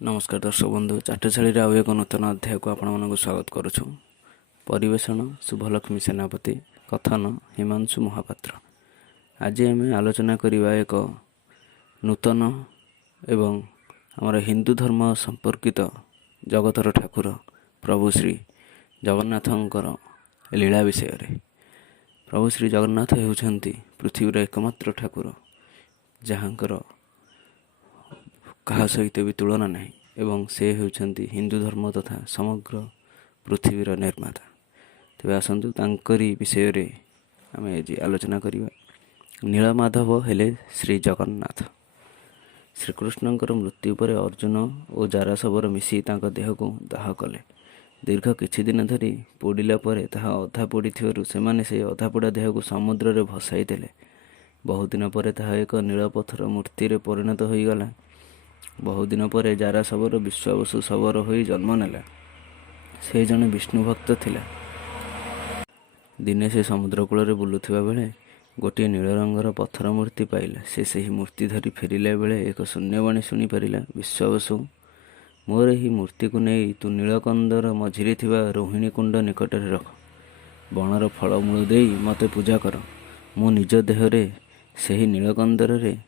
नमस्कार दर्शक बंधु चाटशाड़ी आउ एक नूतन अध्याय को आपण स्वागत करुछु। परिवेषण शुभलक्ष्मी सेनापति, कथन हिमांशु महापात्र। आज आम आलोचना करवा एक नूतन एवं आमर हिंदू धर्म संपर्कित जगतर ठाकुर प्रभु श्री जगन्नाथंकर लीला विषय रे। प्रभु श्री जगन्नाथ होउछंती पृथ्वीर एकमात्र ठाकुर जहाँकर कहा सहित भी तुलना नहीं एवं से होउछंती हिंदू धर्म तथा समग्र पृथ्वीर निर्माता। तेज आसतु तांकरी विषय रे आम आज आलोचना करवा। नीलामाधब हेले श्री जगन्नाथ। श्रीकृष्णंकर मृत्यु पर अर्जुन और जरा सबरा मिसी तांका देह को दाह कले। दीर्घ किछि दिन धरी पोड़िला परे ताहा अधा पोड़िथिबारु सेमाने से अधा पोड़ा देह को समुद्र रे भसाई देले। बहुदिन पर ताहा एक नीलपथर मूर्ति रे परिणत होई गला। बहुदिन पर जरा सबर विश्वावसु सबर होई जन्म नेला। से जने विष्णु भक्त थिला। दिने से समुद्र कूल रे बुलुथिबा बेले गोटे नील रंगर पत्थर मूर्ति पाइला। से सही मूर्ति धरी फेरिला बेले एक शून्यवाणी शुणी पारिला, विश्वावसु मोर ही मूर्ति को नहीं तू नीलकंदर मझिरे थिबा रोहिणी कुंड निकट रे रख। बणर फलमूल देई मते पूजा कर। मु निज देहरे सही नीलकंदर रे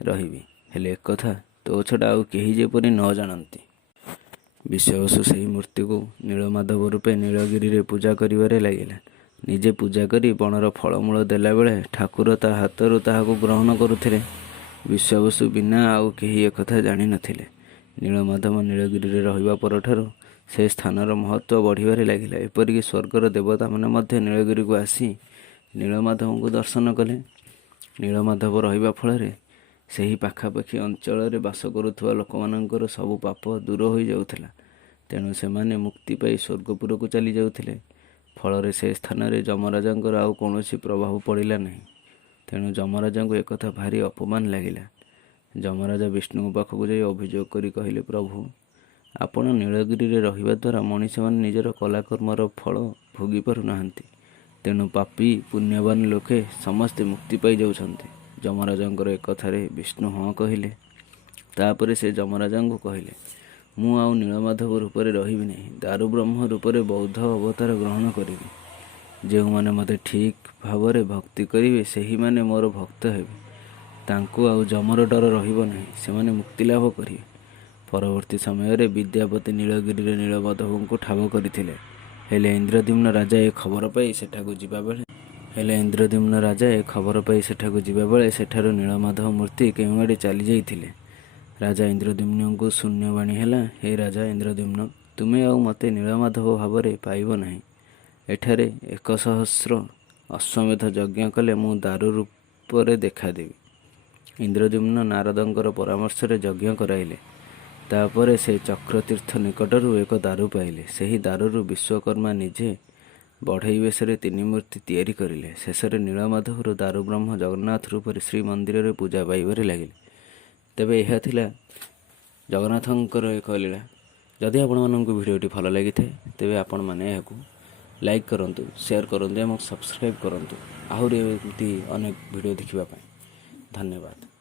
रहिबी। हेले एक कथा तो छड़ा आउ केही जेपरि न जानती। विश्वावसु सही मूर्ति को नीलमाधव रूपे नीलगिरी रे पूजा करिवारे लागिला। निजे पूजा करी बणर फलमूल देला बेले ठाकुर ता हाथरू ताहाको ग्रहण करुथिले। विश्वावसु बिना आउ केही एकथा जानि नथिले। नीलमाधव नीलगिरी रे रहिबा परठारु से स्थानर महत्व बढ़िबारे लागिला। एपरिक स्वर्गर देवता माने मध्य नीलगिरी को आसी नीलमाधव को दर्शन कले। नीलमाधव रहिबा फଳରେ ସେହି ପାଖାପାଖି ଅଞ୍ଚଳରେ ବାସ କରୁଥିବା ଲୋକମାନଙ୍କର ସବୁ ପାପ ଦୂର ହୋଇଯାଉଥିଲା। ତେଣୁ ସେମାନେ ମୁକ୍ତି ପାଇ ସ୍ୱର୍ଗପୁରକୁ ଚାଲି ଯାଉଥିଲେ। ଫଳରେ ସେ ସ୍ଥାନରେ ଯମରାଜାଙ୍କର ଆଉ କୌଣସି ପ୍ରଭାବ ପଡ଼ିଲା ନାହିଁ। ତେଣୁ ଯମରାଜାଙ୍କୁ ଏକଥା ଭାରି ଅପମାନ ଲାଗିଲା। ଯମରାଜା ବିଷ୍ଣୁଙ୍କ ପାଖକୁ ଯାଇ ଅଭିଯୋଗ କରି କହିଲେ, ପ୍ରଭୁ ଆପଣ ନୀଳଗିରିରେ ରହିବା ଦ୍ୱାରା ମଣିଷମାନେ ନିଜର କଲାକର୍ମର ଫଳ ଭୋଗି ପାରୁନାହାନ୍ତି। ତେଣୁ ପାପୀ ପୁଣ୍ୟବାନ ଲୋକେ ସମସ୍ତେ ମୁକ୍ତି ପାଇଯାଉଛନ୍ତି। ଯମରାଜାଙ୍କର ଏକଥାରେ ବିଷ୍ଣୁ ହଁ କହିଲେ। ତାପରେ ସେ ଯମରାଜାଙ୍କୁ କହିଲେ, ମୁଁ ଆଉ ନୀଳମାଧବ ରୂପରେ ରହିବି ନାହିଁ। ଦାରୁ ବ୍ରହ୍ମ ରୂପରେ ବୌଦ୍ଧ ଅବତାର ଗ୍ରହଣ କରିବି। ଯେଉଁମାନେ ମୋତେ ଠିକ୍ ଭାବରେ ଭକ୍ତି କରିବେ ସେହିମାନେ ମୋର ଭକ୍ତ ହେବେ। ତାଙ୍କୁ ଆଉ ଯମର ଡର ରହିବ ନାହିଁ। ସେମାନେ ମୁକ୍ତି ଲାଭ କରିବେ। ପରବର୍ତ୍ତୀ ସମୟରେ ବିଦ୍ୟାପତି ନୀଳଗିରିରେ ନୀଳମାଧବଙ୍କୁ ଠାବ କରିଥିଲେ। ହେଲେ ଇନ୍ଦ୍ରଦ୍ୟୁମ୍ନ ରାଜା ଏ ଖବର ପାଇ ସେଠାକୁ ଯିବାବେଳେ ସେଠାରୁ ନୀଳମାଧବ ମୂର୍ତ୍ତି କେଉଁଆଡ଼େ ଚାଲି ଯାଇଥିଲେ। ରାଜା ଇନ୍ଦ୍ରଦ୍ୟୁମ୍ନଙ୍କୁ ଶୂନ୍ୟବାଣୀ ହେଲା, ହେ ରାଜା ଇନ୍ଦ୍ରଦ୍ୟୁମ୍ନ, ତୁମେ ଆଉ ମୋତେ ନୀଳମାଧବ ଭାବରେ ପାଇବ ନାହିଁ। ଏଠାରେ 1,000 ଅଶ୍ୱମେଧ ଯଜ୍ଞ କଲେ ମୁଁ ଦାରୁ ରୂପରେ ଦେଖାଦେବି। ଇନ୍ଦ୍ରଦ୍ୟୁମ୍ନ ନାରଦଙ୍କର ପରାମର୍ଶରେ ଯଜ୍ଞ କରାଇଲେ। ତାପରେ ସେ ଚକ୍ରତୀର୍ଥ ନିକଟରୁ ଏକ ଦାରୁ ପାଇଲେ। ସେହି ଦାରୁରୁ ବିଶ୍ୱକର୍ମା ନିଜେ ବଢ଼େଇ ବେଶରେ 3 ମୂର୍ତ୍ତି ତିଆରି କରିଲେ। ଶେଷରେ ନୀଳମାଧବରୁ ଦାରୁ ବ୍ରହ୍ମ ଜଗନ୍ନାଥ ରୂପରେ ଶ୍ରୀମନ୍ଦିରରେ ପୂଜା ପାଇବାରେ ଲାଗିଲେ। ତେବେ ଏହା ଥିଲା ଜଗନ୍ନାଥଙ୍କର ଏକ ଲୀଳା। ଯଦି ଆପଣମାନଙ୍କୁ ଭିଡ଼ିଓଟି ଭଲ ଲାଗିଥାଏ ତେବେ ଆପଣମାନେ ଏହାକୁ ଲାଇକ୍ କରନ୍ତୁ, ସେୟାର କରନ୍ତୁ ଏବଂ ସବସ୍କ୍ରାଇବ୍ କରନ୍ତୁ ଆହୁରି ଏମିତି ଅନେକ ଭିଡ଼ିଓ ଦେଖିବା ପାଇଁ। ଧନ୍ୟବାଦ।